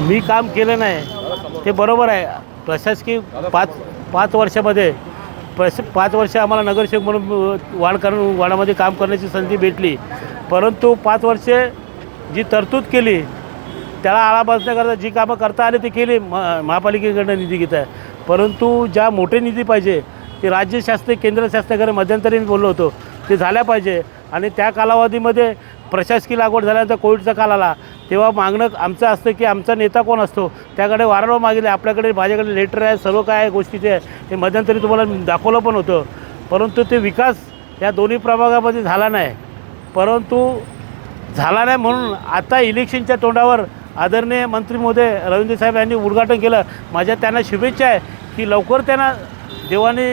मी काम केलं नाही. ते बरोबर आहे. प्रशासकीय पाच पाच वर्षामध्ये प्रश पाच वर्ष आम्हाला नगरसेवक म्हणून वाढ करून वाडामध्ये काम करण्याची संधी भेटली. परंतु पाच वर्षे जी तरतूद केली त्याला आळा बसण्याकरता जी कामं करता आली ती केली म महापालिकेकडनं निधी घेत आहे. परंतु ज्या मोठे निधी पाहिजे ते राज्य शास्त्र केंद्र शासनाकडे मध्यंतरी मी बोललो होतो ते झाल्या पाहिजे. आणि त्या कालावधीमध्ये प्रशासकीय लागवड झाल्यानंतर कोविडचा काल आला. तेव्हा मागणं आमचं असतं की आमचा नेता कोण असतो? त्याकडे वारंवार मागितले. आपल्याकडे माझ्याकडे लेटर आहे सर्व काय आहे गोष्टीचे आहे. ते मध्यंतरी तुम्हाला दाखवलं पण होतं. परंतु ते विकास या दोन्ही प्रभागामध्ये झाला नाही. परंतु झाला नाही म्हणून आता इलेक्शनच्या तोंडावर आदरणीय मंत्री महोदय रवींद्र साहेब यांनी उद्घाटन केलं. माझ्या त्यांना शुभेच्छा आहे की लवकर त्यांना देवाने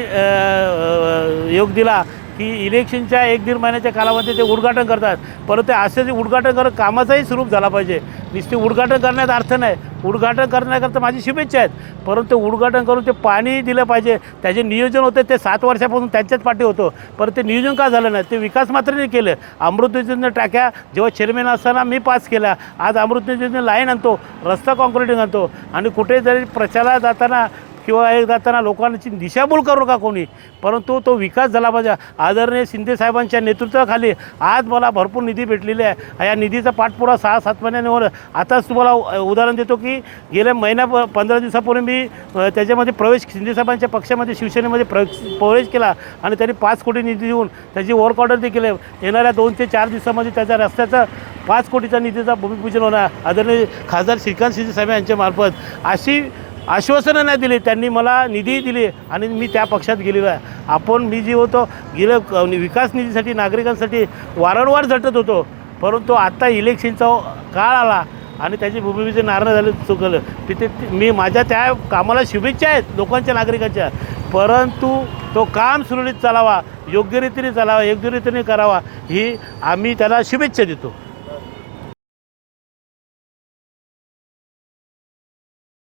योग दिला. की इलेक्शनच्या एक दीड महिन्याच्या कालावधीत ते उद्घाटन करतात. परंतु असे जे उद्घाटन करत कामाचाही स्वरूप झाला पाहिजे. नुसते उद्घाटन करण्यात अर्थ नाही. उद्घाटन करण्याकरता माझी शुभेच्छा आहेत. परंतु उद्घाटन करून ते पाणी दिलं पाहिजे. त्याचे नियोजन होते ते सात वर्षापासून त्यांच्याच पाठी होतं. परंतु ते नियोजन का झालं नाही? ते विकास मात्र नाही केलं. अमृत योजनेनं टाक्या. जेव्हा चेअरमॅन असताना मी पास केला. आज अमृत योजने लाईन आणतो. रस्ता कॉन्क्रिटिंग आणतो. आणि कुठे जरी प्रचाराला जाताना किंवा एक जाताना लोकांची दिशाभूल करू नका कोणी. परंतु तो विकास झाला पाहिजे. आदरणीय शिंदे साहेबांच्या नेतृत्वाखाली आज मला भरपूर निधी भेटलेली आहे. या निधीचा पाठपुरा सहा सात महिन्याने होणार आताच तुम्हाला उ- उदाहरण देतो की गेल्या महिन्या पंधरा दिवसापूर्वी मी त्याच्यामध्ये प्रवेश शिंदे साहेबांच्या पक्षामध्ये शिवसेनेमध्ये प्रवेश प्रवेश केला आणि त्यांनी पाच कोटी निधी देऊन त्याची वर्क ऑर्डर देखील येणाऱ्या दोन ते चार दिवसामध्ये त्याच्या रस्त्याचा पाच कोटीचा निधीचा भूमिपूजन होणार. आदरणीय खासदार श्रीकांत शिंदे साहेब यांच्या मार्फत. अशी आश्वासनं नाही दिली. त्यांनी मला निधी दिली आणि मी त्या पक्षात गेलेलो आहे. आपण मी जे होतो गेलं विकास निधीसाठी नागरिकांसाठी वारंवार झटत होतो. परंतु आत्ता इलेक्शनचा काळ आला आणि त्याची भूमिपूजन नारणं झालं चुकलं. तिथे मी माझ्या त्या कामाला शुभेच्छा आहेत लोकांच्या नागरिकांच्या. परंतु तो काम सुरळीत चालावा योग्य रीतीने चालावा योग्य रीतीने करावा ही आम्ही त्याला शुभेच्छा देतो.